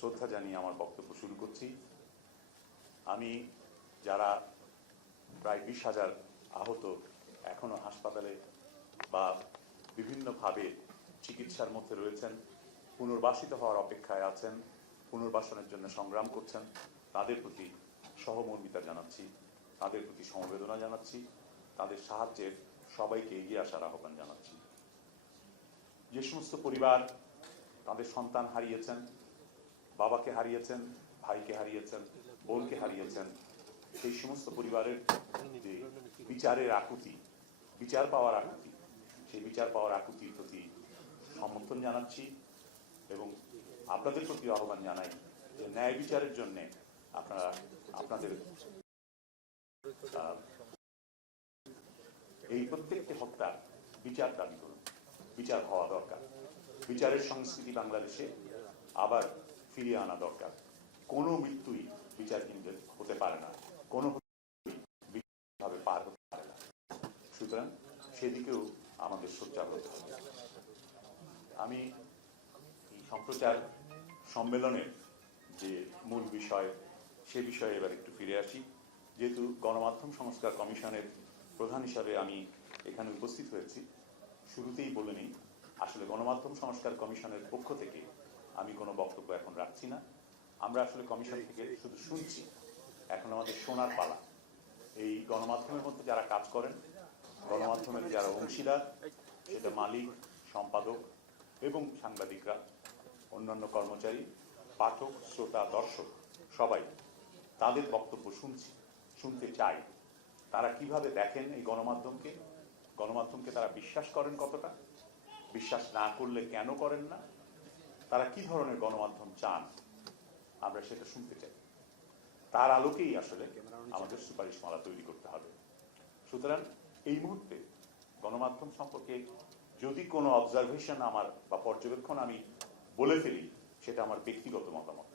শ্রদ্ধা জানিয়ে আমার বক্তব্য শুরু করছি। আমি যারা প্রায় 20,000 আহত এখনো হাসপাতালে বা বিভিন্নভাবে চিকিৎসার মধ্যে রয়েছেন, পুনর্বাসিত হওয়ার অপেক্ষায় আছেন, পুনর্বাসনের জন্য সংগ্রাম করছেন, তাদের প্রতি সহমর্মিতা জানাচ্ছি, তাদের প্রতি সমবেদনা জানাচ্ছি, তাদের সাহায্যের সবাইকে এগিয়ে আসার আহ্বান জানাচ্ছি। যে সমস্ত পরিবার তাদের সন্তান হারিয়েছেন, বাবাকে হারিয়েছেন, ভাইকে হারিয়েছেন, বোনকে হারিয়েছেন, সেই সমস্ত পরিবারের যে বিচারের আকুতি, বিচার পাওয়ার আকুতি, সেই বিচার পাওয়ার আকুতির প্রতি সমর্থন জানাচ্ছি এবং আপনাদের প্রতি আহ্বান জানাই যে ন্যায় বিচারের জন্য আপনারা আপনাদের এই প্রত্যেকটি হত্যার বিচার দাবি করুন। বিচার হওয়া দরকার। বিচারের সংস্কৃতি বাংলাদেশে আবার ফিরিয়ে আনা দরকার। কোনো মৃত্যুই বিচারহীন হতে পারে না, কোনো ভাবে পার হতে পারে না। সুতরাং সেদিকেও আমাদের সোচ্চার হতে হবে। আমি এই সম্প্রচার সম্মেলনের যে মূল বিষয়, সে বিষয়ে এবার একটু ফিরে আসি। যেহেতু গণমাধ্যম সংস্কার কমিশনের প্রধান হিসাবে আমি এখানে উপস্থিত হয়েছি, শুরুতেই বলে নিই, আসলে গণমাধ্যম সংস্কার কমিশনের পক্ষ থেকে আমি কোনো বক্তব্য এখন রাখছি না। আমরা আসলে কমিশন থেকে শুধু শুনছি, এখন আমাদের শোনার পালা। এই গণমাধ্যমের মধ্যে যারা কাজ করেন, গণমাধ্যমের যারা অংশীদার, সেটা মালিক, সম্পাদক এবং সাংবাদিকরা, অন্যান্য কর্মচারী, পাঠক, শ্রোতা, দর্শক, সবাই তাদের বক্তব্য শুনতে চাই। তারা কিভাবে দেখেন এই গণমাধ্যমকে, গণমাধ্যমকে তারা বিশ্বাস করেন কতটা, বিশ্বাস না করলে কেন করেন না, তারা কি ধরনের গণমাধ্যম চান, আমরা সেটা শুনতে চাই। তার আলোকেই আসলে আমাদের সুপারিশমালা তৈরি করতে হবে। সুতরাং এই মুহূর্তে গণমাধ্যম সম্পর্কে যদি কোনো অবজারভেশন আমার বা পর্যবেক্ষণ আমি বলে ফেলি, সেটা আমার ব্যক্তিগত মতামত,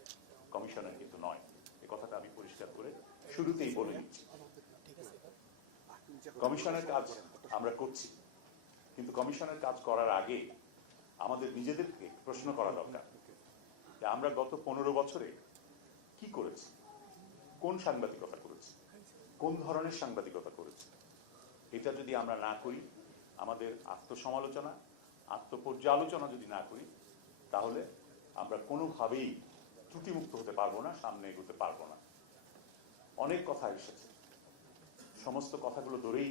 কমিশনের কিন্তু নয়। এ কথাটা আমি পরিষ্কার করে শুরুতেই বলে নিচ্ছি। কমিশনের কাজ আমরা করছি, কিন্তু কমিশনের কাজ করার আগে আমাদের নিজেদেরকে প্রশ্ন করা দরকার যে আমরা গত 15 বছরে কি করেছি, কোন সাংবাদিকতা করেছি, কোন ধরনের সাংবাদিকতা করেছি। এটা যদি আমরা না করি, আমাদের আত্মসমালোচনা, আত্মপর্যালোচনা যদি না করি, তাহলে আমরা কোনোভাবেই ত্রুটিমুক্ত হতে পারবো না, সামনে এগোতে পারবো না। অনেক কথা এসেছে, সমস্ত কথাগুলো ধরেই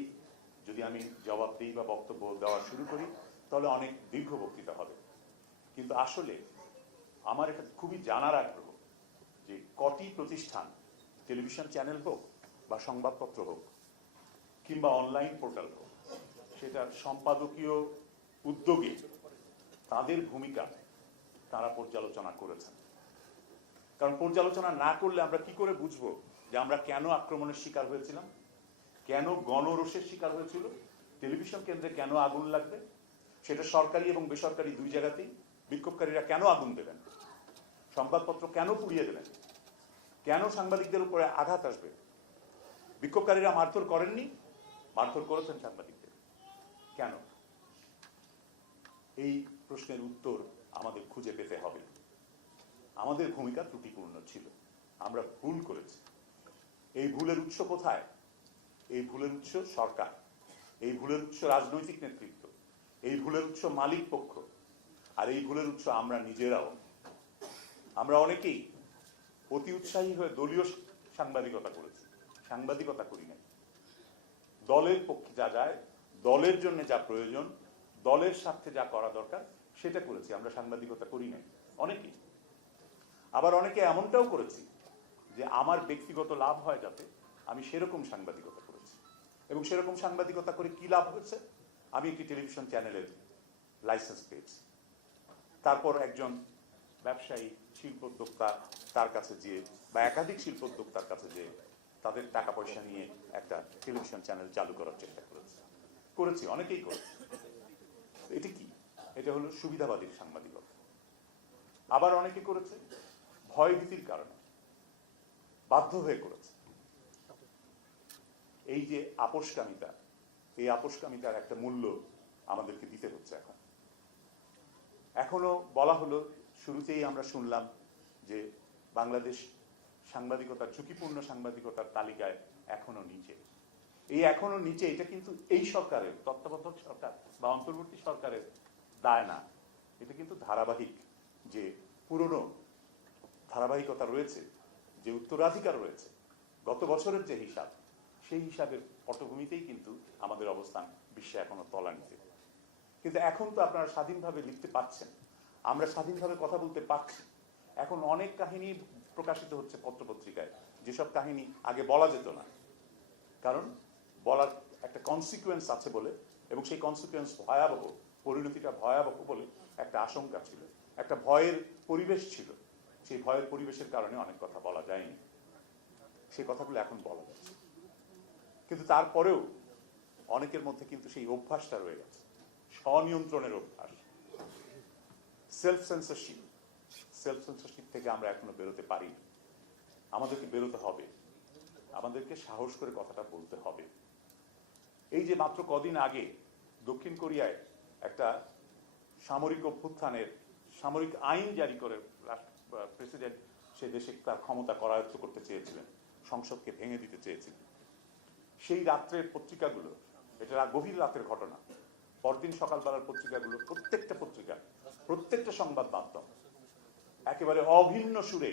যদি আমি জবাব দিই বা বক্তব্য দেওয়া শুরু করি, তাহলে অনেক দীর্ঘ বক্তৃতা হবে। কিন্তু আসলে আমার এটা খুবই জানার আগ্রহ যে কটি প্রতিষ্ঠান, টেলিভিশন চ্যানেল হোক বা সংবাদপত্র হোক কিংবা অনলাইন পোর্টাল হোক, সেটা সম্পাদকীয় উদ্যোগে তাদের ভূমিকা তারা পর্যালোচনা করেছেন। কারণ পর্যালোচনা না করলে আমরা কি করে বুঝবো যে আমরা কেন আক্রমণের শিকার হয়েছিলাম, কেন গণরোষের শিকার হয়েছিল, টেলিভিশন কেন্দ্রে কেন আগুন লাগবে, সেটা সরকারি এবং বেসরকারি দুই জায়গাতেই বিক্ষোভকারীরা কেন আগুন দেবেন, সংবাদপত্র কেন পুড়িয়ে দেবেন, কেন সাংবাদিকদের উপরে আঘাত আসবে। বিক্ষোভকারীরা মারধর করেননি, মারধর করেছেন সাংবাদিকদের, কেন? এই প্রশ্নের উত্তর আমাদের খুঁজে পেতে হবে। আমাদের ভূমিকা ত্রুটিপূর্ণ ছিল, আমরা ভুল করেছি। এই ভুলের উৎস কোথায়? এই ভুলের উৎস সরকার, এই ভুলের উৎস রাজনৈতিক নেতৃত্ব, এই ভুলের উৎস মালিক পক্ষ, আর এই ভুলের উৎস আমরা নিজেরাও। আমরা অনেকেই অতি উৎসাহী হয়ে দলীয় সাংবাদিকতা করেছি, সাংবাদিকতা করি নাই। দলের পক্ষে যা যায়, দলের জন্য যা প্রয়োজন, দলের স্বার্থে যা করা দরকার, সেটা করেছি, আমরা সাংবাদিকতা করি নাই অনেকেই। আবার অনেকে এমনটাও করেছি যে আমার ব্যক্তিগত লাভ হয় যাতে, আমি সেরকম সাংবাদিকতা করেছি। এবং সেরকম সাংবাদিকতা করে কি লাভ হয়েছে? আমি একটি টেলিভিশন চ্যানেলের লাইসেন্স পেয়েছি, তারপর একজন ব্যবসায়ী, শিল্পোদ্যোক্তা তার কাছে যেয়ে বা একাধিক শিল্পোদ্যোক্তার কাছে যেয়ে তাদের টাকা পয়সা নিয়ে একটা টেলিভিশন চ্যানেল চালু করার চেষ্টা করেছি, অনেকেই করেছে। এটি কি? এটা হলো সুবিধাবাদীর সাংবাদিকতা। আবার অনেকে করেছে ভয় ভীতির কারণে, বাধ্য হয়ে করেছে। এই যে আপোষকামিতা, এই আপোষকামিতার একটা মূল্য আমাদেরকে দিতে হচ্ছে। এখনো বলা হলো, শুরুতেই আমরা শুনলাম যে বাংলাদেশ সাংবাদিকতার ঝুঁকিপূর্ণ সাংবাদিকতার তালিকায় এখনো নিচে। এই এখনো নিচে এটা কিন্তু এই সরকারের, তত্ত্বাবধায়ক সরকার বা অন্তর্বর্তী সরকারের দায় না, এটা কিন্তু ধারাবাহিক যে পুরনো ধারাবাহিকতা রয়েছে, যে উত্তরাধিকার রয়েছে, গত বছরের যে হিসাব, সেই হিসাবের পটভূমিতেই কিন্তু আমাদের অবস্থান বিশ্বে এখনো তলানিতে। কিন্তু এখন তো আপনারা স্বাধীনভাবে লিখতে পাচ্ছেন, আমরা স্বাধীনভাবে কথা বলতে পারছি। এখন অনেক কাহিনী প্রকাশিত হচ্ছে পত্রপত্রিকায়, যেসব কাহিনী আগে বলা যেত না, কারণ বলার একটা কনসিকুয়েন্স আছে বলে, এবং সেই কনসিকুয়েন্স ভয়াবহ, পরিণতিটা ভয়াবহ বলে একটা আশঙ্কা ছিল, একটা ভয়ের পরিবেশ ছিল। সেই ভয়ের পরিবেশের কারণে অনেক কথা বলা যায়নি, সেই কথাগুলো এখন বলা যাচ্ছে। কিন্তু তারপরেও অনেকের মধ্যে কিন্তু সেই অভ্যাসটা রয়ে গেছে, স্বনিয়ন্ত্রণের অভ্যাস, সেলফ সেন্সরশিপ থেকে আমরা এখনো বেরোতে পারিনি। আমাদেরকে বেরোতে হবে, আমাদেরকে সাহস করে কথাটা বলতে হবে। এই যে মাত্র কদিন আগে দক্ষিণ কোরিয়ায় একটা সামরিক অভ্যুত্থানের সামরিক আইন জারি করে প্রেসিডেন্ট সে দেশে তার ক্ষমতা করায়ত্ত করতে চেয়েছিলেন, সংসদকে ভেঙে দিতে চেয়েছিলেন। সেই রাত্রের পত্রিকাগুলো, এটা গভীর রাতের ঘটনা, পরদিন সকালবেলার পত্রিকাগুলো, প্রত্যেকটা পত্রিকা, প্রত্যেকটা সংবাদ মাধ্যম একেবারে অভিন্ন সুরে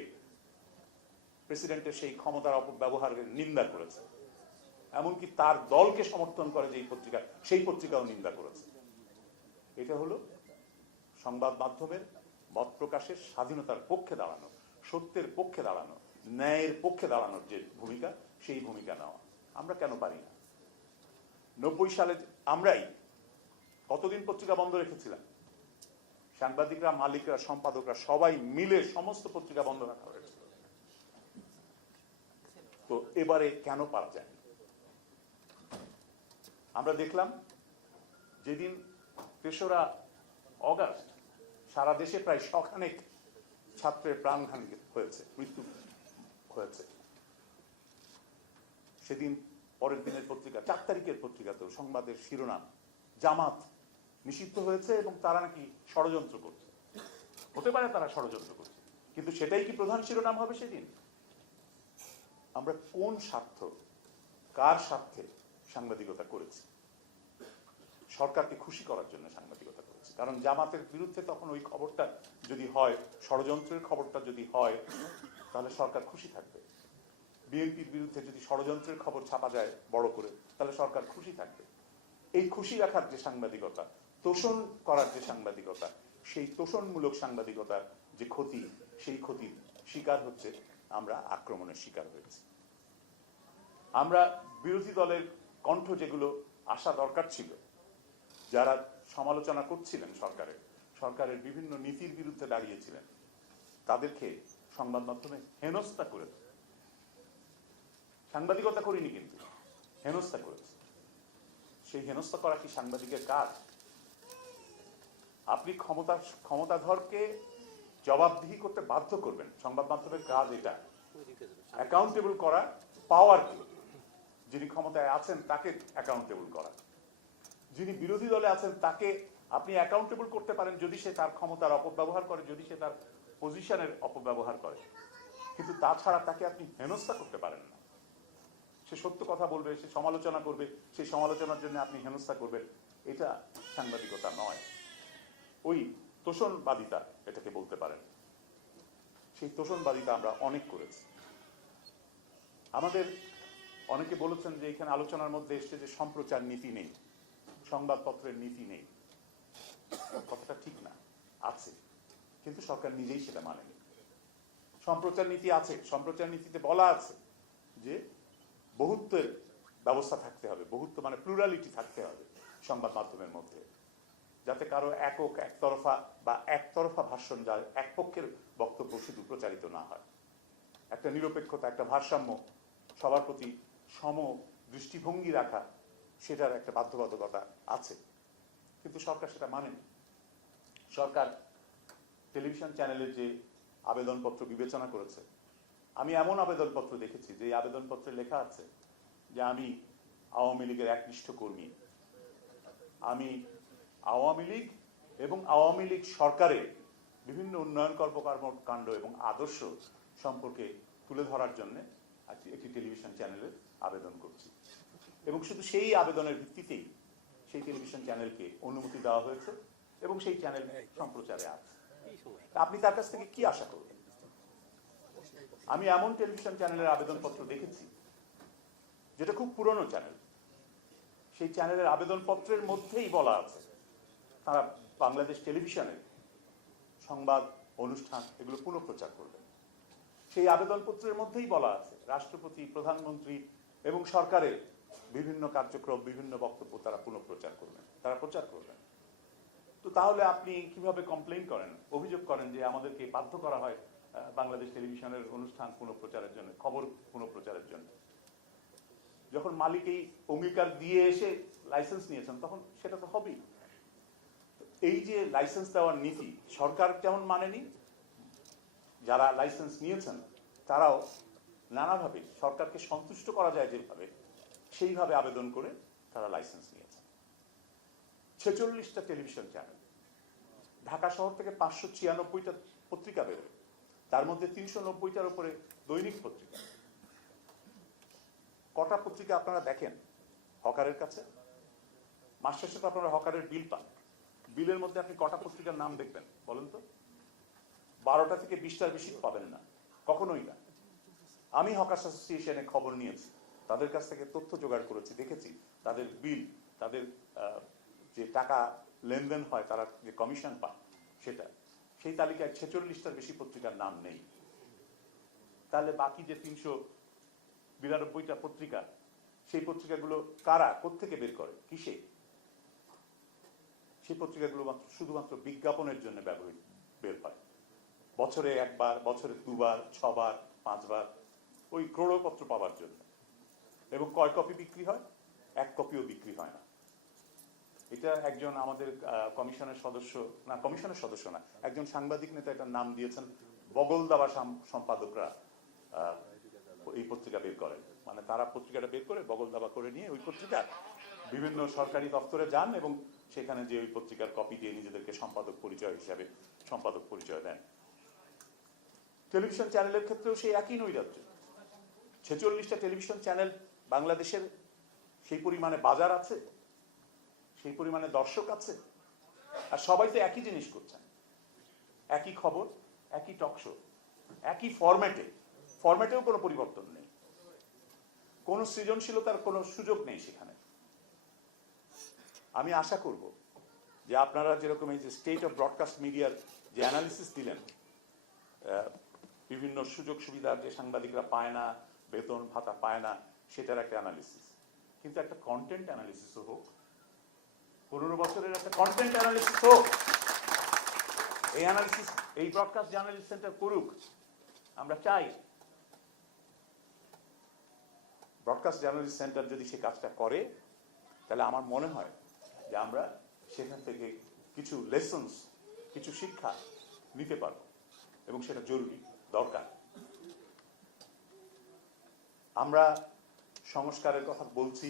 প্রেসিডেন্টের সেই ক্ষমতার অপব্যবহারের নিন্দা করেছে। এমনকি তার দলকে সমর্থন করে যে পত্রিকা, সেই পত্রিকাও নিন্দা করেছে। এটা হলো সংবাদ মাধ্যমের মত প্রকাশের স্বাধীনতার পক্ষে দাঁড়ানো, সত্যের পক্ষে দাঁড়ানো, ন্যায়ের পক্ষে দাঁড়ানোর যে ভূমিকা, সেই ভূমিকা নেওয়া। আমরা কেন পারি না? 90 সালে আমরাই কতদিন পত্রিকা বন্ধ রেখেছিলাম? সাংবাদিকরা, মালিকরা, সম্পাদকরা সবাই মিলে সমস্ত পত্রিকা বন্ধ রাখা হয়েছিল। তো এবারে কেন পারা যায়? আমরা দেখলাম যেদিন 3রা অগাস্ট সারা দেশে প্রায় 100 ছাত্রের প্রাণহানি হয়েছে, মৃত্যু হয়েছে, সেদিন পরের দিনের পত্রিকা, 4 তারিখের পত্রিকাতেও সংবাদের শিরোনাম, জামাত নিষিদ্ধ হয়েছে এবং তারা নাকি ষড়যন্ত্র করছে। হতে পারে তারা ষড়যন্ত্র করছে, কিন্তু সেটাই কি প্রধান শিরোনাম হবে সেদিন? আমরা কোন স্বার্থ, কার স্বার্থে সাংবাদিকতা করেছি? সরকারকে খুশি করার জন্য সাংবাদিকতা করেছি। কারণ জামাতের বিরুদ্ধে তখন ওই খবরটা যদি হয়, ষড়যন্ত্রের খবরটা যদি হয়, তাহলে সরকার খুশি থাকবে। বিএনপির বিরুদ্ধে যদি ষড়যন্ত্রের খবর ছাপা যায় বড় করে, তাহলে সরকার খুশি থাকবে। এই খুশি রাখার যে সাংবাদিকতা, তোষণ করার যে সাংবাদিকতা, সেই তোষণমূলক সাংবাদিকতার যে ক্ষতি, সেই ক্ষতির শিকার হচ্ছে আমরা, আক্রমণের শিকার হয়েছি। আমরা বিরোধী দলের কণ্ঠ যেগুলো আসা দরকার ছিল, যারা সমালোচনা করছিলেন সরকারের বিভিন্ন নীতির বিরুদ্ধে দাঁড়িয়েছিলেন, তাদেরকে সংবাদ মাধ্যমে হেনস্থা করে, সাংবাদিকতা করিনি কিন্তু হেনস্থা করেছে। সেই হেনস্থা করা কি সাংবাদিকের কাজ? আপনি ক্ষমতাধরকে জবাবদিহি করতে বাধ্য করবেন, সংবাদ মাধ্যমের কাজ এটা। অ্যাকাউন্টেবল করা, পাওয়ার কি, যিনি ক্ষমতায় আছেন তাকে অ্যাকাউন্টেবল করা। যিনি বিরোধী দলে আছেন তাকে আপনি অ্যাকাউন্টেবল করতে পারেন যদি সে তার ক্ষমতার অপব্যবহার করে, যদি সে তার পজিশনের অপব্যবহার করে, কিন্তু তাছাড়া তাকে আপনি হেনস্থা করতে পারেন না। সে সত্য কথা বলবে, সে সমালোচনা করবে, সেই সমালোচনার জন্য আপনি হেনস্থা করবেন, এটা সাংবাদিকতা নয়। ওই তোষণবাদিতা এটাকে বলতে পারেন। সেই তোষণবাদিতা আমরা অনেক করেছি। আমাদের অনেকে বলেছেন যে এখানে আলোচনার মধ্যে এসছে যে সম্প্রচার নীতি নেই, সংবাদপত্রের নীতি নেই। কথাটা ঠিক না, আছে, কিন্তু সরকার নিজেই সেটা মানেনি। সম্প্রচার নীতি আছে, সম্প্রচার নীতিতে বলা আছে যে বহুত্বের ব্যবস্থা থাকতে হবে, বহুত্ব মানে প্লুরালিটি থাকতে হবে সংবাদ মাধ্যমের মধ্যে, যাতে কারো একতরফা বা একতরফা ভাষণ যায়, এক পক্ষের বক্তব্য শুধু প্রচারিত না হয়। একটা নিরপেক্ষতা, একটা ভারসাম্য, সবার প্রতি সম দৃষ্টিভঙ্গি রাখা, সেটার একটা বাধ্যবাধকতা আছে, কিন্তু সরকার সেটা মানেনি। সরকার টেলিভিশন চ্যানেলের যে আবেদনপত্র বিবেচনা করেছে, আমি এমন আবেদনপত্র দেখেছি যে আবেদনপত্রে লেখা আছে যে আমি আওয়ামী লীগের একনিষ্ঠ কর্মী, আমি আওয়ামী লীগ এবং আওয়ামী লীগ সরকারের বিভিন্ন উন্নয়ন কর্মকাণ্ড এবং আদর্শ সম্পর্কে তুলে ধরার জন্য একটি টেলিভিশন চ্যানেলের আবেদন করছি এবং শুধু সেই আবেদনের ভিত্তিতেই সেই টেলিভিশন চ্যানেলকে অনুমতি দেওয়া হয়েছে এবং সেই চ্যানেল সম্প্রচারে আছে। আপনি তার কাছ থেকে কি আশা করবেন? আমি এমন টেলিভিশন চ্যানেলের আবেদনপত্র দেখেছি যেটা খুব পুরনো চ্যানেল, সেই চ্যানেলের আবেদনপত্রের মধ্যেই বলা আছে তারা বাংলাদেশ টেলিভিশনের সংবাদ অনুষ্ঠান এগুলো পুনঃপ্রচার করবেন। সেই আবেদনপত্রের মধ্যেই বলা আছে রাষ্ট্রপতি, প্রধানমন্ত্রী এবং সরকারের বিভিন্ন কার্যক্রম, বিভিন্ন বক্তব্য তারা পুনঃপ্রচার করবেন, তারা প্রচার করবেন। তো তাহলে আপনি কিভাবে কমপ্লেইন করেন, অভিযোগ করেন যে আমাদেরকে বাধ্য করা হয় বাংলাদেশ টেলিভিশনের অনুষ্ঠান পুনঃপ্রচারের জন্য, খবর পুনঃপ্রচারের জন্য? যখন মালিক এই অঙ্গীকার দিয়ে এসে লাইসেন্স নিয়েছেন তখন সেটা তো হবেই। এই যে লাইসেন্স দেওয়ার নীতি সরকার যেমন মানেনি, যারা লাইসেন্স নিয়েছেন তারাও নানাভাবে সরকারকে সন্তুষ্ট করা যায় যেভাবে, সেইভাবে আবেদন করে তারা লাইসেন্স নিয়েছে। 46টা টেলিভিশন চ্যানেল, ঢাকা শহর থেকে 596টা পত্রিকা বেরোয়, তার মধ্যে 390টার উপরে দৈনিক পত্রিকা। কটা পত্রিকা আপনারা দেখেন হকারের কাছে? মাস শেষে তো আপনারা হকারের বিল পান, বিলের মধ্যে আপনি কটা পত্রিকার নাম দেখবেন বলেন তো? 12টা থেকে 20টার বেশি পাবেন না, কখনোই না। আমি হকার্স অ্যাসোসিয়েশনে খবর নিয়েছি, তাদের কাছ থেকে তথ্য জোগাড় করেছি, দেখেছি তাদের বিল, তাদের যে টাকা লেনদেন হয়, তারা যে কমিশন পায় সেটা, সেই তালিকায় 46টার বেশি পত্রিকার নাম নেই। তাহলে বাকি যে 392টা পত্রিকা, সেই পত্রিকাগুলো কারা কোত্থেকে বের করে, কিসে? সেই পত্রিকাগুলো শুধুমাত্র বিজ্ঞাপনের জন্য বের পায়। বছরে একবার, বছরে দুবার, 6 বার, 5 বার, ওই ক্রোড়পত্র পাওয়ার জন্য। এবং কয় কপি বিক্রি হয়? 1 কপিও বিক্রি হয় না। এটা একজন আমাদের কমিশনের সদস্য না, একজন সাংবাদিক নেতা এটার নাম দিয়েছেন বগল দাবা সম্পাদকরা এই পত্রিকা বের করেন। মানে তারা পত্রিকাটা বের করে বগল দাবা করে নিয়ে ওই পত্রিকা বিভিন্ন সরকারি দপ্তরে যান এবং সেখানে যে ওই পত্রিকার কপি দিয়ে নিজেদেরকে সম্পাদক পরিচয় হিসাবে সম্পাদক পরিচয় দেন। টেলিভিশন চ্যানেলের ক্ষেত্রেও সেই একই নৈরাজ্য। 46টা টেলিভিশন চ্যানেল, বাংলাদেশের সেই পরিমাণে বাজার আছে, সেই পরিমাণে দর্শক আছে, আর সবাই তো একই জিনিস করছেন, একই খবর, একই টকশো, একই ফরম্যাটেও কোনো পরিবর্তন নেই, কোনো সৃজনশীলতার কোনো সুযোগ নেই সেখানে। আমি আশা করব যে আপনারা যেরকম এই যে স্টেট অফ ব্রডকাস্ট মিডিয়ার যে অ্যানালিসিস দিলেন, বিভিন্ন সুযোগ সুবিধা যে সাংবাদিকরা পায় না, বেতন ভাতা পায় না, সেটার একটা অ্যানালিসিস, কিন্তু একটা কন্টেন্ট অ্যানালিসিসও হোক, 15 বছরের একটা কন্টেন্ট অ্যানালিসিস হোক। এই অ্যানালিসিস এই ব্রডকাস্ট জার্নালিস্ট সেন্টার করুক, আমরা চাই। ব্রডকাস্ট জার্নালিস্ট সেন্টার যদি সে কাজটা করে, তাহলে আমার মনে হয় যে আমরা সেখান থেকে কিছু লেসন্স, কিছু শিক্ষা নিতে পারব এবং সেটা জরুরি, দরকার। আমরা সংস্কারের কথা বলছি,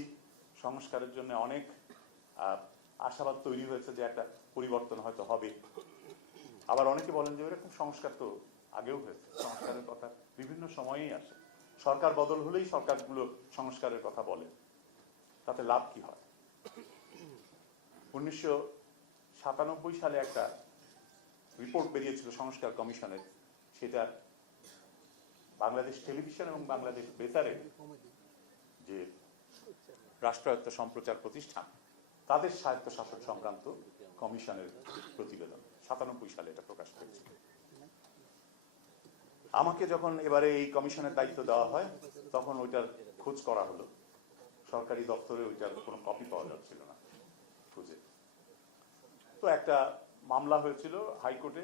সংস্কারের জন্য অনেক আশাবাদ তৈরি হয়েছে যে একটা পরিবর্তন হয়তো হবে। আবার অনেকে বলেন যে এরকম সংস্কার তো আগেও হয়েছে। সংস্কারের কথা বিভিন্ন সময়েই আসে, সরকার বদল হলেই সরকারগুলো সংস্কারের কথা বলে, তাতে লাভ কি হয়? 1997 সালে একটা রিপোর্ট বেরিয়েছিল সংস্কার কমিশনের, সেটা বাংলাদেশ টেলিভিশন এবং বাংলাদেশ বেতারের যে রাষ্ট্রায়ত্ত সম্প্রচার প্রতিষ্ঠান, তাদের স্বায়ত্তশাসন সংক্রান্ত কমিশনের প্রতিবেদন 97 সালে এটা প্রকাশ করেছিল। আমাকে যখন এবারে এই কমিশনের দায়িত্ব দেওয়া হয়, তখন ওইটার খোঁজ করা হলো, সরকারি দপ্তরে ওইটার কোনো কপি পাওয়া যাচ্ছিল না খুঁজে। তো একটা মামলা হয়েছিল হাইকোর্টে,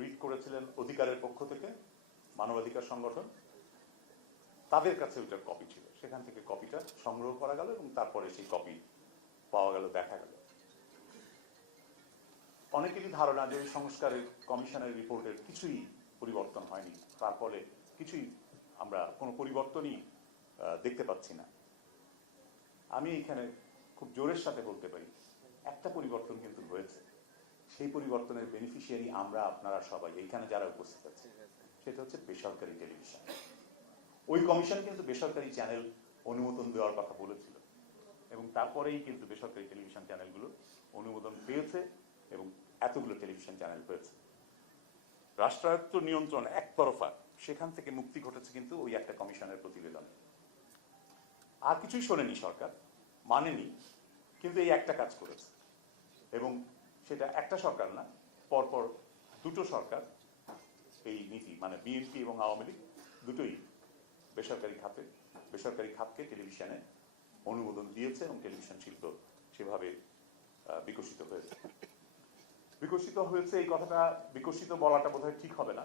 রিট করেছিলেন অধিকারের পক্ষ থেকে মানবাধিকার সংগঠন, তাদের কাছে ওইটার কপি ছিল, সেখান থেকে কপিটা সংগ্রহ করা গেল এবং তারপরে সেই কপি পাওয়া গেল, দেখা গেল। অনেকেরই ধারণা যে সংস্কারের কমিশনের রিপোর্টের কিছুই পরিবর্তন হয়নি, তার ফলে কিছুই আমরা কোনো পরিবর্তনই দেখতে পাচ্ছি না। আমি এখানে খুব জোরের সাথে বলতে পারি একটা পরিবর্তন কিন্তু হয়েছে, সেই পরিবর্তনের বেনিফিশিয়ারি আমরা, আপনারা সবাই এইখানে যারা উপস্থিত আছে, সেটা হচ্ছে বেসরকারি টেলিভিশন। ওই কমিশন কিন্তু বেসরকারি চ্যানেল অনুমোদন দেওয়ার কথা বলেছিল এবং তারপরেই কিন্তু বেসরকারি টেলিভিশন চ্যানেলগুলো অনুমোদন পেয়েছে এবং এতগুলো টেলিভিশন চ্যানেল হয়েছে। রাষ্ট্রায়ত্ত নিয়ন্ত্রণ একতরফা, সেখান থেকে মুক্তি ঘটেছে কিন্তু ওই একটা কমিশনের প্রতিবেদনে। আর কিছুই শোনেনি সরকার, মানেনি, কিন্তু এই একটা কাজ করেছে। এবং সেটা একটা সরকার না, পরপর দুটো সরকার এই নীতি, মানে বিএনপি এবং আওয়ামী লীগ দুটোই বেসরকারি খাতকে টেলিভিশনে অনুমোদন দিয়েছে এবং টেলিভিশন শিল্প সেভাবে বিকশিত হয়েছে। এই কথাটা বিকশিত বলাটা বোধহয় ঠিক হবে না,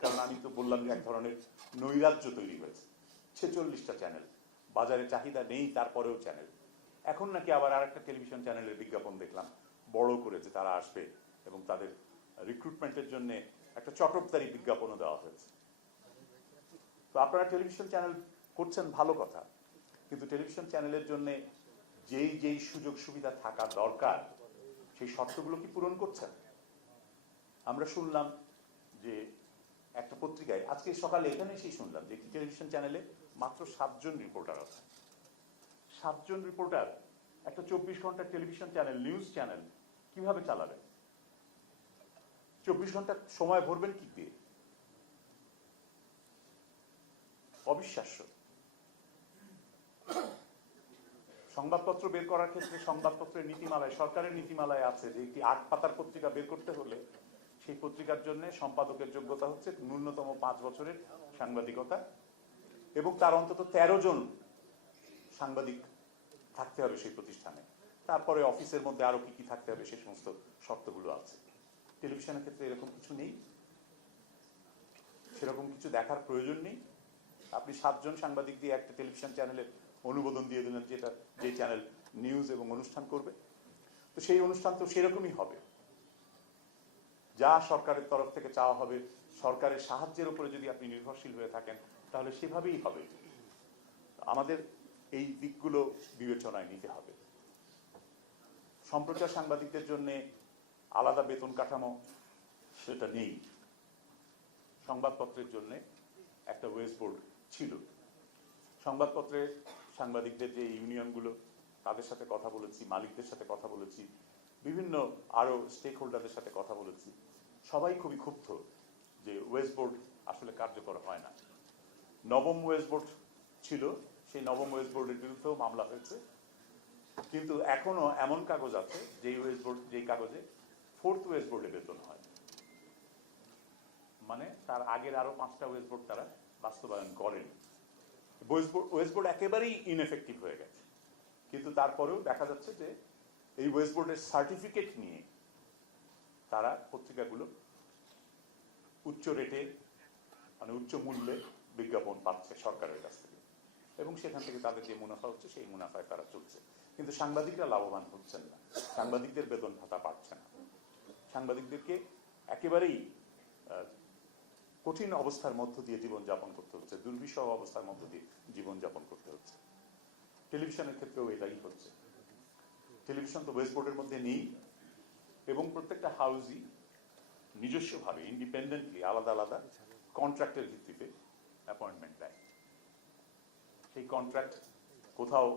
কারণ আমি তো বললাম যে এক ধরনের নৈরাজ্য তৈরি হয়েছে। 46টা চ্যানেল, বাজারে চাহিদা নেই তারপরেও চ্যানেল। এখন নাকি আবার আরেকটা টেলিভিশন চ্যানেলের বিজ্ঞাপন দেখলাম বড় করে যে তারা আসবে এবং তাদের রিক্রুটমেন্টের জন্য একটা চটকদারি বিজ্ঞাপনও দেওয়া হয়েছে। তো আপনারা টেলিভিশন চ্যানেল করছেন, ভালো কথা, কিন্তু টেলিভিশন চ্যানেলের জন্য যেই সুযোগ সুবিধা থাকা দরকার সেই শর্তগুলো কি পূরণ করছেন? আমরা শুনলাম যে একটা পত্রিকায় আজকে সকালে এখানে এসেই শুনলাম যে একটি টেলিভিশন চ্যানেলে মাত্র 7 জন রিপোর্টার আছে। 7 জন রিপোর্টার একটা 24 ঘন্টা টেলিভিশন চ্যানেল, নিউজ চ্যানেল কিভাবে চালাবেন? 24 ঘন্টা সময় ভরবেন কি দিয়ে? অবিশ্বাস্য। সংবাদপত্র বের করার ক্ষেত্রে সংবাদপত্রের নীতিমালায়, সরকারের নীতিমালায় আছে যে একটি 8 পাতার পত্রিকা বের করতে হলে সেই পত্রিকার জন্য সম্পাদকের যোগ্যতা হচ্ছে ন্যূনতম 5 বছরের সাংবাদিকতা এবং তার অন্তত 13 জন সাংবাদিক থাকতে হবে সেই প্রতিষ্ঠানে। তারপরে অফিসের মধ্যে আরো কি কি থাকতে হবে সেই সমস্ত শর্তগুলো আছে। টেলিভিশনের ক্ষেত্রে এরকম কিছু নেই, সেরকম কিছু দেখার প্রয়োজন নেই। আপনি 7 জন সাংবাদিক দিয়ে একটা টেলিভিশন চ্যানেলের অনুমোদন দিয়ে দিলেন, যেটা যে চ্যানেল নিউজ এবং অনুষ্ঠান করবে। তো সেই অনুষ্ঠান তো সেরকমই হবে, যা সরকারের তরফ থেকে চাওয়া হবে, সরকারের সাহায্যের উপরে যদি আপনি নির্ভরশীল হয়ে থাকেন তাহলে সেভাবেই হবে। আমাদের এই দিকগুলো বিবেচনায় নিতে হবে। সম্প্রচার সাংবাদিকদের জন্য আলাদা বেতন কাঠামো সেটা নেই। সংবাদপত্রের জন্য একটা ওয়েজ বোর্ড ছিল। সংবাদপত্রে সাংবাদিকদের যে ইউনিয়নগুলো, তাদের সাথে কথা বলেছি, মালিকদের সাথে কথা বলেছি, বিভিন্ন আরো স্টেক হোল্ডারদের সাথে কথা বলেছি। সবাই খুবই ক্ষুব্ধ যে ওয়েজ বোর্ড আসলে কার্যকর হয় না। নবম ওয়েজ বোর্ড ছিল, সেই নবম ওয়েজ বোর্ডের বিরুদ্ধেও মামলা হয়েছে, কিন্তু এখনো এমন কাগজ আছে যেই কাগজে 4th ওয়েজ বোর্ডে বেতন হয়, মানে তার আগের আরো 5টা ওয়েজ বোর্ড তারা বাস্তবায়ন করেন। ওয়েজ বোর্ড একেবারেই ইনএফেক্টিভ হয়ে গেছে, কিন্তু তারপরেও দেখা যাচ্ছে যে এই ওয়েজ বোর্ডের সার্টিফিকেট নিয়ে তারা পত্রিকাগুলো উচ্চ রেটে, মানে উচ্চ মূল্যে বিজ্ঞাপন পাচ্ছে সরকারের কাছ থেকে এবং সেখান থেকে তাদের যে মুনাফা হচ্ছে সেই মুনাফায় তারা চলছে। কিন্তু সাংবাদিকরা লাভবান হচ্ছেন না, সাংবাদিকদের বেতন ভাতা পাচ্ছে না, সাংবাদিকদেরকে একেবারেই কঠিন অবস্থার মধ্য দিয়ে জীবনযাপন করতে হচ্ছে, দুর্বিষহ অবস্থার মধ্য দিয়ে জীবনযাপন করতে হচ্ছে। টেলিভিশনের ক্ষেত্রেও এটাই হচ্ছে। টেলিভিশন তো ওয়েজ বোর্ডের মধ্যে নেই এবং প্রত্যেকটা হাউসই নিজস্বভাবে ইন্ডিপেন্ডেন্টলি আলাদা আলাদা কন্ট্রাক্টের ভিত্তিতে অ্যাপয়েন্টমেন্ট দেয়। সেই কন্ট্রাক্ট কোথাও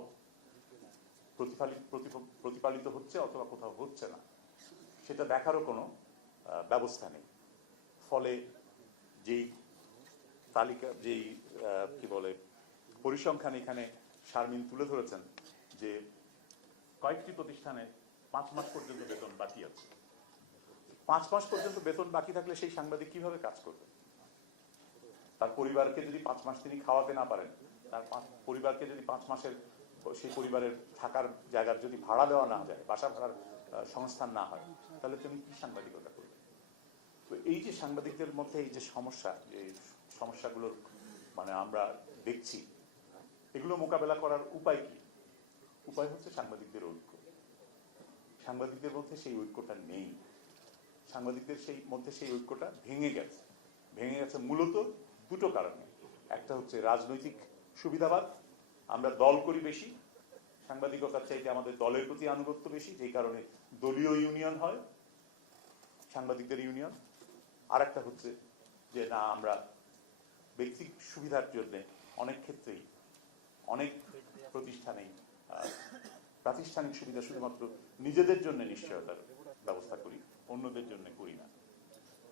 প্রতিপালিত হচ্ছে অথবা কোথাও হচ্ছে না, সেটা দেখারও কোনো ব্যবস্থা নেই। ফলে যেই তালিকা, যেই কি বলে পরিসংখ্যান এখানে শারমিন তুলে ধরেছেন যে কয়েকটি প্রতিষ্ঠানে 5 মাস পর্যন্ত বেতন বাকি আছে। 5 মাস পর্যন্ত বেতন বাকি থাকলে সেই সাংবাদিক কিভাবে কাজ করবে? তার পরিবারকে যদি 5 মাস তিনি খাওয়াতে না পারেন, তার পরিবারকে যদি 5 মাসের সেই পরিবারের থাকার জায়গার যদি ভাড়া দেওয়া না যায়, বাসা ভাড়ার সংস্থান না হয়, তাহলে তুমি কি সাংবাদিকতা করবে? তো এই যে সাংবাদিকদের মধ্যে এই যে সমস্যা, এই সমস্যাগুলোর মানে আমরা দেখছি, এগুলো মোকাবেলা করার উপায় কি? উপায় হচ্ছে সাংবাদিকদের ঐক্য। সাংবাদিকদের মধ্যে সেই ঐক্যটা নেই। সাংবাদিকদের মধ্যে সেই ঐক্যটা ভেঙে গেছে মূলত দুটো কারণে। একটা হচ্ছে রাজনৈতিক সুবিধাবাদ, আমরা দল করি বেশি, সাংবাদিকতার চাইতে আমাদের দলের প্রতি আনুগত্য বেশি, যেই কারণে দলীয় ইউনিয়ন হয় সাংবাদিকদের ইউনিয়ন, আর একটা হচ্ছে যে না আমরা ব্যক্তিক সুবিধার জন্য অনেক ক্ষেত্রেই অনেক প্রতিষ্ঠানেই প্রাতিষ্ঠানিক সুবিধা শুধুমাত্র নিজেদের জন্য নিশ্চয়তার ব্যবস্থা করি, অন্যদের জন্য করি না।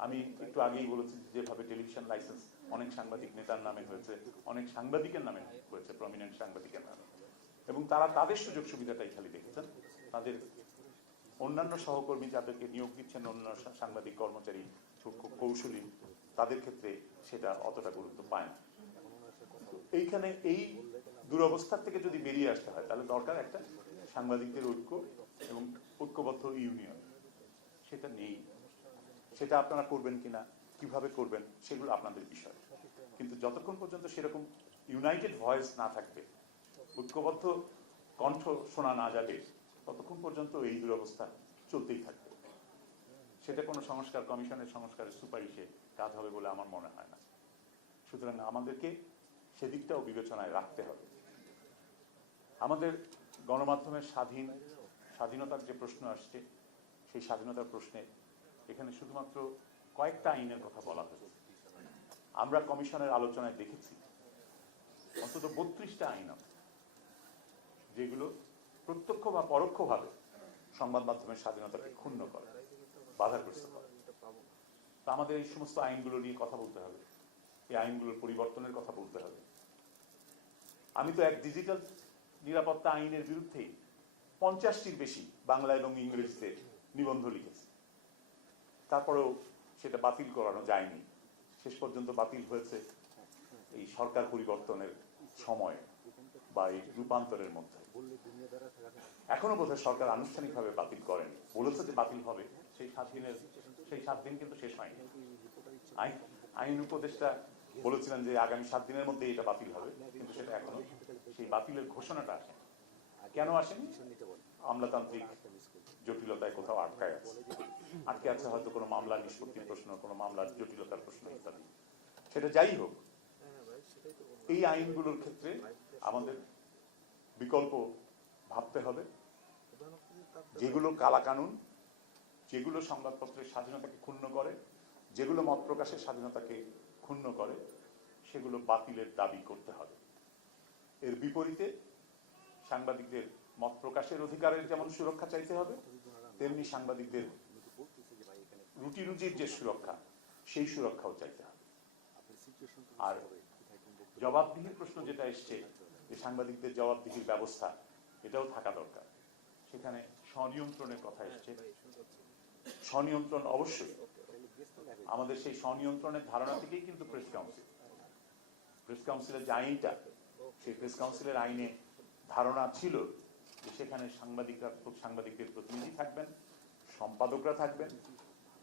আমি একটু আগেই বলেছি যেভাবে টেলিভিশন লাইসেন্স অনেক সাংবাদিক নেতার নামে হয়েছে, অনেক সাংবাদিকের নামে হয়েছে, প্রমিনেন্ট সাংবাদিকের নামে, এবং তারা তাদের সুযোগ সুবিধাটাই খালি দেখেছেন। তাদের অন্যান্য সহকর্মী যাদেরকে নিয়োগ দিচ্ছেন, অন্য সাংবাদিক কর্মচারী, কৌশলী, তাদের ক্ষেত্রে সেটা অতটা গুরুত্ব পায় না। এইখানে এই দুরবস্থার থেকে যদি বেরিয়ে আসতে হয় তাহলে দরকার একটা সাংবাদিকদের ঐক্য এবং ঐক্যবদ্ধ ইউনিয়ন। সেটা নেই। সেটা আপনারা করবেন কিনা, কিভাবে করবেন, সেগুলো আপনাদের বিষয়। কিন্তু যতক্ষণ পর্যন্ত সেরকম ইউনাইটেড ভয়েস না থাকবে, ঐক্যবদ্ধ কণ্ঠ শোনা না যাবে, ততক্ষণ পর্যন্ত এই দুরবস্থা চলতেই থাকবে। সেটা কোনো সংস্কার কমিশনের সংস্কারের সুপারিশে কাজ হবে বলে আমার মনে হয় না। সুতরাং আমাদেরকে সেদিকটাও বিবেচনায় রাখতে হবে। আমাদের গণমাধ্যমের স্বাধীনতার যে প্রশ্ন আসছে, সেই স্বাধীনতার প্রশ্নে এখানে শুধুমাত্র কয়েকটা আইনের কথা বলা হয়েছে। আমরা কমিশনের আলোচনায় দেখেছি অন্তত 32টা আইন আছে যেগুলো প্রত্যক্ষ বা পরোক্ষভাবে সংবাদ মাধ্যমের স্বাধীনতাকে ক্ষুণ্ণ করে, বাধাগ্রস্ত করে। তা আমাদের এই সমস্ত আইনগুলো নিয়ে কথা বলতে হবে, এই আইনগুলোর পরিবর্তনের কথা বলতে হবে। আমি তো এক ডিজিটাল নিরাপত্তা আইনের বিরুদ্ধেই 50টির বেশি বাংলা এবং ইংরেজিতে নিবন্ধ লিখেছি, তারপরেও সেটা বাতিল করানো যায়নি। শেষ পর্যন্ত বাতিল হয়েছে এই সরকার পরিবর্তনের সময় বা এই রূপান্তরের মধ্যে। এখনো বোধহয় সরকার আনুষ্ঠানিকভাবে বাতিল করেনি, বলেছে যে বাতিল হবে। সেই 7 দিন কিন্তু শেষ হয়নি। আইন উপদেষ্টা বলেছিলেন যে আগামী 7 দিনের মধ্যে এটা বাতিল হবে, কিন্তু সেটা এখনো সেই বাতিলের ঘোষণাটা আসেনি। কেন আসেনি? আমলাতান্ত্রিক জটিলতায় কোথাও আটকে আছে, হয়তো কোনো মামলার নিষ্পত্তির প্রশ্ন, কোনো মামলার জটিলতার প্রশ্ন ইত্যাদি। সেটা যাই হোক, এই আইনগুলোর ক্ষেত্রে আমাদের বিকল্প ভাবতে হবে। যেগুলো কালাকানুন, যেগুলো সংবাদপত্রের স্বাধীনতাকে ক্ষুণ্ণ করে, যেগুলো মত প্রকাশের স্বাধীনতাকে ক্ষুণ্ণ করে, সেগুলো বাতিলের দাবি করতে হবে। এর বিপরীতে সাংবাদিকদের মত প্রকাশের অধিকারের যেমন সুরক্ষা চাইতে হবে, তেমনি সাংবাদিকদের রুটি রুজির যে সুরক্ষা, সেই সুরক্ষাও চাইতে হবে। আর জবাবদিহির প্রশ্ন যেটা এসছে, যে সাংবাদিকদের জবাবদিহির ব্যবস্থা, এটাও থাকা দরকার। সেখানে স্বনিয়ন্ত্রণের কথা এসছে। স্বনিয়ন্ত্রণ অবশ্যই আমাদের, সেই স্বনিয়ন্ত্রণের ধারণা থেকেই কিন্তু প্রেস কাউন্সিলের যে আইনটা, সেই প্রেস কাউন্সিলের আইনে ধারণা ছিল যে সেখানে সাংবাদিকদের প্রতিনিধি থাকবেন, সম্পাদকরা থাকবেন,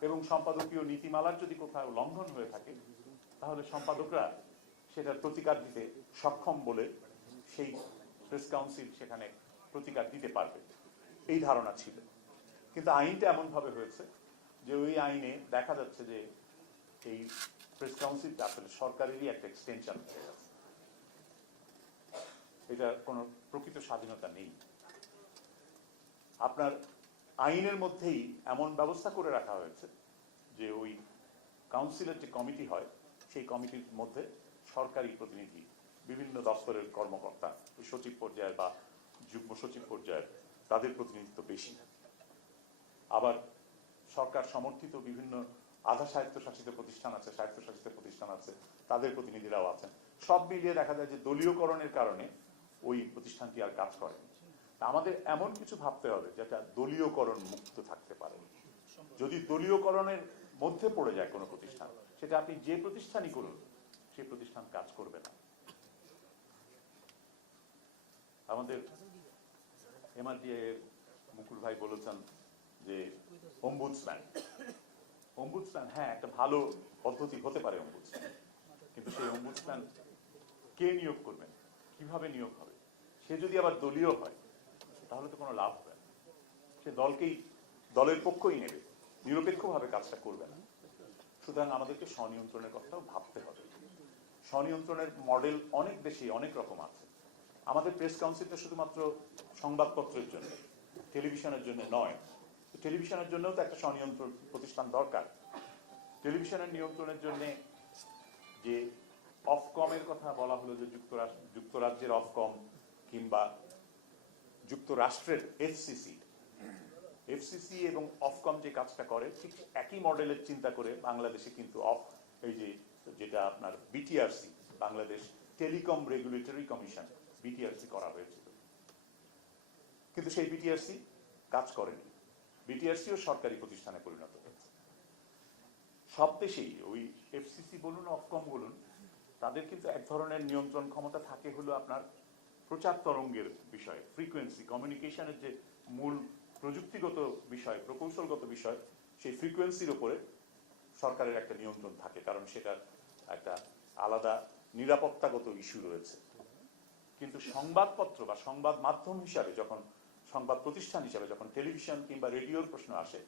এবং সম্পাদকীয় নীতিমালার যদি কোথাও লঙ্ঘন হয়ে থাকে তাহলে সম্পাদকরা সেটার প্রতিকার দিতে সক্ষম বলে সেই প্রেস কাউন্সিল সেখানে প্রতিকার দিতে পারবে, এই ধারণা ছিল। কিন্তু আইনটা এমন ভাবে হয়েছে যে ওই আইনে দেখা যাচ্ছে যে এই প্রেস কাউন্সিলটা আসলে সরকারেরই একটা এক্সটেনশন হয়ে গেছে। এটা কোনো প্রকৃত স্বাধীনতা নেই। আপনার আইনের মধ্যেই এমন ব্যবস্থা করে রাখা হয়েছে যে ওই কাউন্সিলের যে কমিটি হয়, সেই কমিটির মধ্যে সরকারি প্রতিনিধি, বিভিন্ন দপ্তরের কর্মকর্তা, সচিব পর্যায়ের বা যুগ্ম সচিব পর্যায়ের, তাদের প্রতিনিধিত্ব বেশি। আবার সরকার সমর্থিত বিভিন্ন আধা স্বায়ত্তশাসিত প্রতিষ্ঠান আছে, স্বায়ত্তশাসিত প্রতিষ্ঠান আছে, তাদের প্রতিনিধিরাও আছেন। সব মিলিয়ে দেখা যায় যে দলীয়করণের কারণে ওই প্রতিষ্ঠানটি আর কাজ করে। আমাদের এমন কিছু ভাবতে হবে যেটা দলীয়করণ মুক্ত থাকতে পারে। যদি দলীয়করণের মধ্যে পড়ে যায় কোনো প্রতিষ্ঠান, সেটা আপনি যে প্রতিষ্ঠানই করুন, সেই প্রতিষ্ঠান কাজ করবে না। আমাদের এমআরডিএ মুকুল ভাই বলেছেন যে অম্বুডসম্যান, হ্যাঁ, একটা ভালো পদ্ধতি হতে পারে অম্বুডসম্যান, কিন্তু সেই অম্বুডসম্যান কে নিয়োগ করবেন, কিভাবে নিয়োগ হবে? সে যদি আবার দলীয় হয় তাহলে তো কোনো লাভ হবে না। সে দলের পক্ষই নেবে, নিরপেক্ষভাবে কাজটা করবে না। সুতরাং আমাদেরকে স্বনিয়ন্ত্রণের কথাও ভাবতে হবে। স্বনিয়ন্ত্রণের মডেল অনেক দেশে অনেক রকম আছে। আমাদের প্রেস কাউন্সিলটা শুধুমাত্র সংবাদপত্রের জন্য, টেলিভিশনের জন্য নয়। টেলিভিশনের জন্যও তো একটা স্বনিয়ন্ত্রণ প্রতিষ্ঠান দরকার। টেলিভিশনের নিয়ন্ত্রণের জন্য যে অফকমের কথা বলা হলো, যে যুক্তরাজ্যের অফকম কিংবা যুক্তরাষ্ট্রের এফসিসি এবং অফকম যে কাজটা করে, ঠিক একই মডেলের চিন্তা করে বাংলাদেশে কিন্তু যেটা আপনার BTRC, Bangladesh telecom regulatory commission, BTRC করা হয়েছিল। কিন্তু সেই বিটিআরসি কাজ করেনি। বিটিআরসিও সরকারি প্রতিষ্ঠানে পরিণত হয়েছে। সব দেশেই ওই এফসিসি বলুন, অফকম বলুন, তাদের কিন্তু এক ধরনের নিয়ন্ত্রণ ক্ষমতা থাকে হলো আপনার প্রচার তরঙ্গের বিষয়ে, ফ্রিকোয়েন্সি, কমিউনিকেশনের যে মূল প্রযুক্তিগত বিষয়, প্রকৌশলগত বিষয়, সেই ফ্রিকোয়েন্সির উপরে সরকারের একটা নিয়ন্ত্রণ থাকে, কারণ সেটা একটা আলাদা নিরাপত্তাগত ইস্যু রয়েছে। কিন্তু সংবাদপত্র বা সংবাদ মাধ্যম হিসাবে যখন, সংবাদ প্রতিষ্ঠান হিসাবে যখন টেলিভিশন কিংবা রেডিওর প্রশ্ন আসে,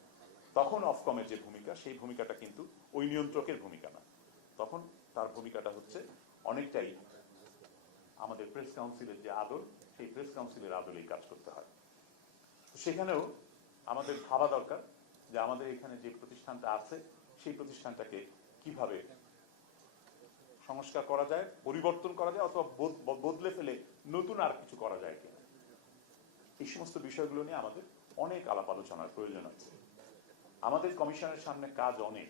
তখন অফকমের যে ভূমিকা, সেই ভূমিকাটা কিন্তু ওই নিয়ন্ত্রকের ভূমিকা না। তখন তার ভূমিকাটা হচ্ছে অনেকটাই আমাদের প্রেস কাউন্সিলের যে আদল, সেই প্রেস কাউন্সিলের আদলেই কাজ করতে হয়। সেখানেও আমাদের ভাবা দরকার যে আমাদের এখানে যে প্রতিষ্ঠানটা আছে, সেই প্রতিষ্ঠানটাকে কিভাবে সংস্কার করা যায়, পরিবর্তন করা যায়, অথবা বদলে ফেলে নতুন আর কিছু করা যায় কিনা। এই সমস্ত বিষয়গুলো নিয়ে আমাদের অনেক আলাপ আলোচনার প্রয়োজন আছে। আমাদের কমিশনের সামনে কাজ অনেক।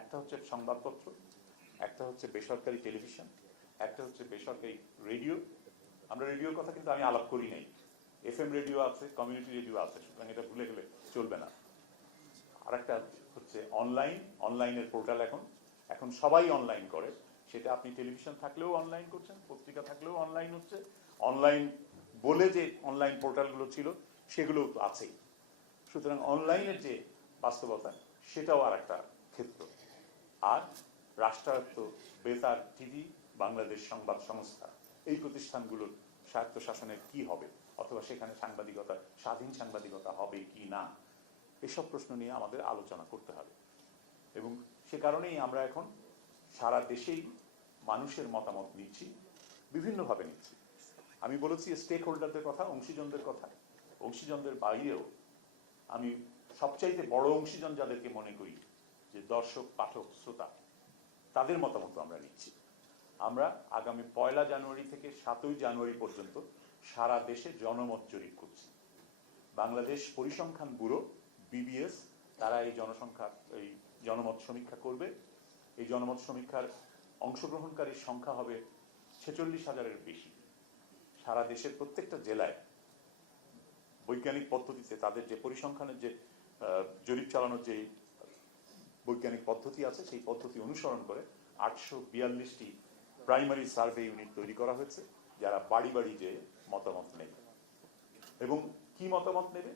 একটা হচ্ছে সংবাদপত্র, একটা হচ্ছে বেসরকারি টেলিভিশন, একটা হচ্ছে বেসরকারি রেডিও। আমরা রেডিওর কথা কিন্তু আমি আলাপ করি নাই। এফএম রেডিও আছে, কমিউনিটি রেডিও আছে, সুতরাং এটা ভুলে গেলে চলবে না। আর একটা হচ্ছে অনলাইনের পোর্টাল। এখন সবাই অনলাইন করে, সেটা আপনি টেলিভিশন থাকলেও অনলাইন করছেন, পত্রিকা থাকলেও অনলাইন হচ্ছে। অনলাইন বলে যে অনলাইন পোর্টালগুলো ছিল, সেগুলোও তো আছেই। সুতরাং অনলাইনের যে বাস্তবতা, সেটাও আর একটা ক্ষেত্র। আর রাষ্ট্রায়ত্ত বেতার টিভি, বাংলাদেশ সংবাদ সংস্থা, এই প্রতিষ্ঠানগুলোর স্বায়ত্তশাসনের কি হবে, অথবা সেখানে সাংবাদিকতা, স্বাধীন সাংবাদিকতা হবে কি না, এসব প্রশ্ন নিয়ে আমাদের আলোচনা করতে হবে। এবং সে কারণেই আমরা এখন সারা দেশেই মানুষের মতামত নিচ্ছি, বিভিন্নভাবে নিচ্ছি। আমি বলেছি স্টেক হোল্ডারদের কথা, অংশীজনদের কথা। অংশীজনদের বাইরেও আমি সবচাইতে বড় অংশীজন যাদেরকে মনে করি যে দর্শক, পাঠক, শ্রোতা, তাদের মতামত আমরা নিচ্ছি। আমরা আগামী 1 জানুয়ারি থেকে 7 জানুয়ারি পর্যন্ত সারা দেশে জনমত জরিপ করছি। বাংলাদেশ পরিসংখ্যান ব্যুরো, বিবিএস, তারা এই জনমত সমীক্ষা করবে। এই জনমত সমীক্ষার অংশগ্রহণকারীর সংখ্যা হবে 46,000-এর বেশি। সারা দেশের প্রত্যেকটা জেলায় বৈজ্ঞানিক পদ্ধতিতে তাদের যে পরিসংখ্যানের যে জরিপ চালানোর যে বৈজ্ঞানিক পদ্ধতি আছে, সেই পদ্ধতি অনুসরণ করে 842টি প্রাইমারি সার্ভে ইউনিট তৈরি করা হয়েছে, যারা বাড়ি বাড়ি যে মতামত নেবে। এবং কি মতামত নেবে,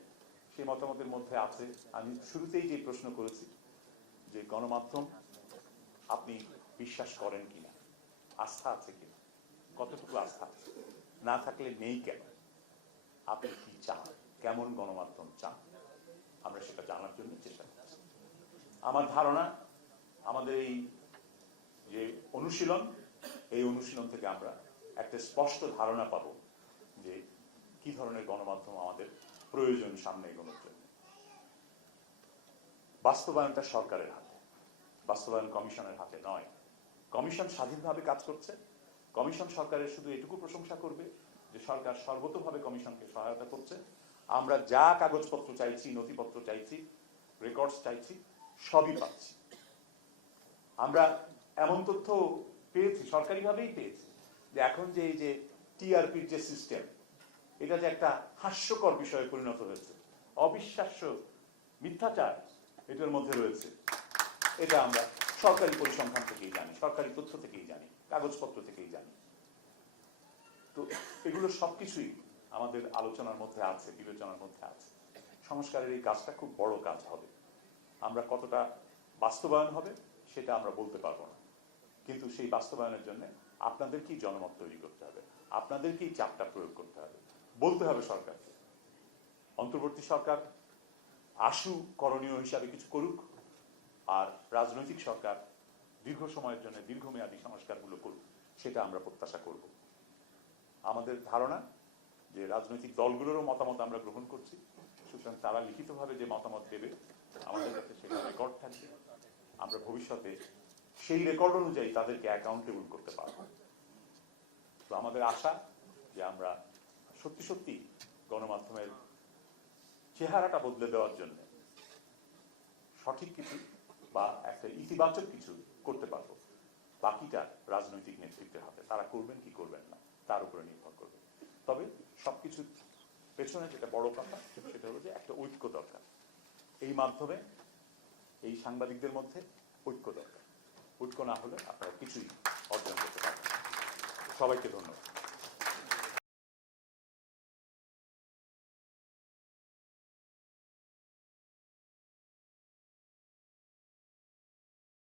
সেই মতামতের মধ্যে আছে, আমি শুরুতেই যে প্রশ্ন করেছি, যে গণমাধ্যম আপনি বিশ্বাস করেন কিনা, আস্থা আছে কিনা, কতটুকু আস্থা আছে, না থাকলে নেই কেন, আপনি কি চান, কেমন গণমাধ্যম চান, আমরা সেটা জানার জন্য চেষ্টা করছি। আমার ধারণা আমাদের এই যে অনুশীলন, এই অনুশীলন থেকে আমরা একটা স্পষ্ট ধারণা পাব যে কি ধরনের গণমাধ্যম আমাদের প্রয়োজন সামনে এগোনোর জন্য। বাস্তবায়নটা সরকারের হাতে, বাস্তবায়ন কমিশনের হাতে নয়। কমিশন স্বাধীনভাবে কাজ করছে। কমিশন সরকারের শুধু এটুকু প্রশংসা করবে যে সরকার সর্বতোভাবে কমিশনকে সহায়তা করছে। আমরা যা কাগজপত্র চাইছি, নথিপত্র চাইছি, রেকর্ডস চাইছি, সবই পাচ্ছি। আমরা এমন তথ্য পেয়েছি, সরকারিভাবেই পেয়েছি, যে এখন যে এই যে টিআরপির যে সিস্টেম, এটা যে একটা হাস্যকর বিষয়ে পরিণত হয়েছে, অবিশ্বাস্য মিথ্যাচার এটার মধ্যে রয়েছে, এটা আমরা সরকারি পরিসংখ্যান থেকেই জানি, সরকারি তথ্য থেকেই জানি, কাগজপত্র থেকেই জানি। তো এগুলো সবকিছুই আমাদের আলোচনার মধ্যে আছে, বিবেচনার মধ্যে আছে। সংস্কারের এই কাজটা খুব বড় কাজ হবে। আমরা কতটা বাস্তবায়ন হবে সেটা আমরা বলতে পারবো না, কিন্তু সেই বাস্তবায়নের জন্য আপনাদেরকেই জনমত তৈরি করতে হবে, আপনাদেরকেই চাপটা প্রয়োগ করতে হবে, বলতে হবে সরকারকে। অন্তর্বর্তী সরকার আশু করণীয় হিসাবে কিছু করুক, আর রাজনৈতিক সরকার দীর্ঘ সময়ের জন্য দীর্ঘমেয়াদী সংস্কারগুলো করুক, সেটা আমরা প্রত্যাশা করব। আমাদের ধারণা যে রাজনৈতিক দলগুলোরও মতামত আমরা গ্রহণ করছি, সুতরাং তারা লিখিতভাবে যে মতামত দেবে আমাদের কাছে সেটা রেকর্ড থাকবে, আমরা ভবিষ্যতে সেই রেকর্ড অনুযায়ী তাদেরকে অ্যাকাউন্টেবল করতে পারব। তো আমাদের আশা যে আমরা সত্যি সত্যি গণমাধ্যমের চেহারাটা বদলে দেওয়ার জন্য সঠিক কিছু বা একটা ইতিবাচক কিছু করতে পারবো। বাকিটা রাজনৈতিক নেতৃত্বের হাতে, তারা করবেন কি করবেন না তার উপরে নির্ভর করবে। তবে সবকিছুর পেছনে যেটা বড় কথা সেটা হলো যে একটা ঐক্য দরকার। এই মাধ্যমে এই সাংবাদিকদের মধ্যে ঐক্য দরকার। ঐক্য না হলে আপনারা কিছুই অর্জন করতে পারবেন। সবাইকে ধন্যবাদ।